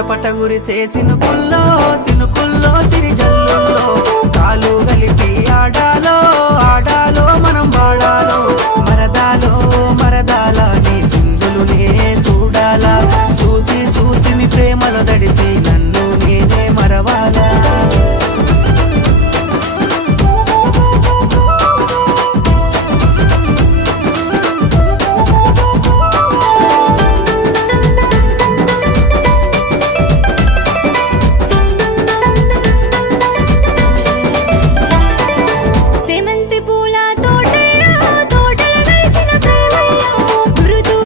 పట గురిసే సినుకుల్లో సినుకుల్లో సిరిజల్లుల్లో కాలు గలిపి ఆడాలో ఆడాలో మనం వాడాలో మరదాలో మరదాల నీ